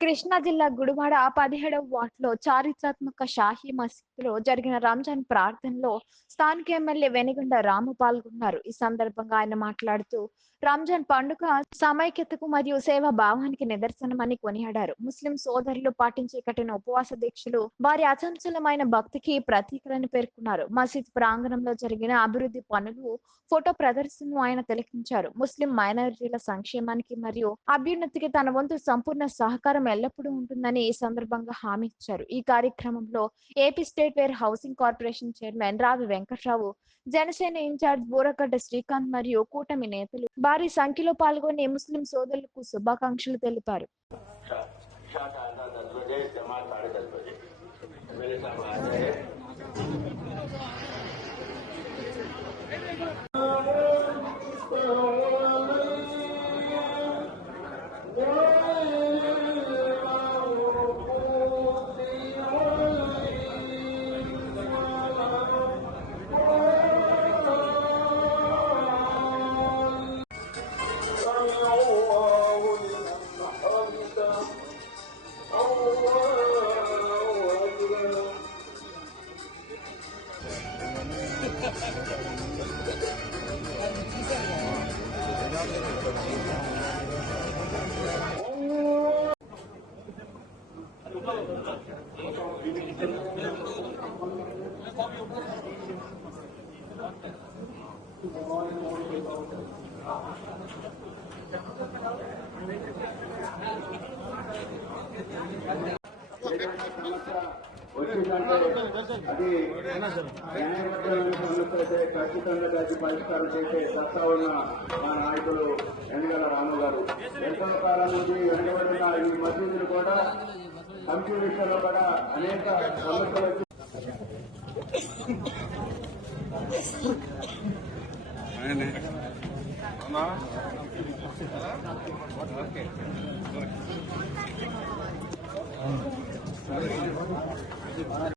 కృష్ణా జిల్లా గుడివాడ 17వ వార్డులో చారిత్రాత్మక షాహీ మసీదులో జరిగిన రంజాన్ ప్రార్థనలో స్థానిక ఎమ్మెల్యే వెనిగండ రాము పాల్గొన్నారు. ఈ సందర్భంగా ఆయన మాట్లాడుతూ రంజాన్ పండుగ సమైక్యతకు మరియు సేవా భావానికి నిదర్శనమని కొనియాడారు. ముస్లిం సోదరులు పాటించే కఠిన ఉపవాస దీక్షలు వారి అచంచలమైన భక్తికి ప్రతీకలని పేర్కొన్నారు. మసీద్ ప్రాంగణంలో జరిగిన అభివృద్ధి పనులు ఫోటో ప్రదర్శనను ఆయన తిలకించారు. ముస్లిం మైనారిటీల సంక్షేమానికి మరియు అభ్యున్నతికి తన వంతు సంపూర్ణ సహకారం ఎల్లప్పుడూ ఉంటుందని ఈ సందర్భంగా హామీ ఇచ్చారు. ఈ కార్యక్రమంలో AP state where housing corporation chairman రావి వెంకట్రావు, జనసేన ఇన్ఛార్జ్ బూరగడ్డ శ్రీకాంత్ మరియు కూటమి నేతలు భారీ సంఖ్యలో పాల్గొని ముస్లిం సోదరులకు శుభాకాంక్షలు తెలిపారు. వచ్చిందంటే అది న్యాయబద్ధమైన సమస్యలైతే ఖచ్చితంగా దాన్ని పరిష్కారం చేసే సత్తా ఉన్న మా నాయకులు వెంగళ రాము గారు. ఎంతో కాలం నుంచి వెంటబడిన ఈ మసీదులు కూడా కమిటీ విషయంలో కూడా అనేక సమస్యలు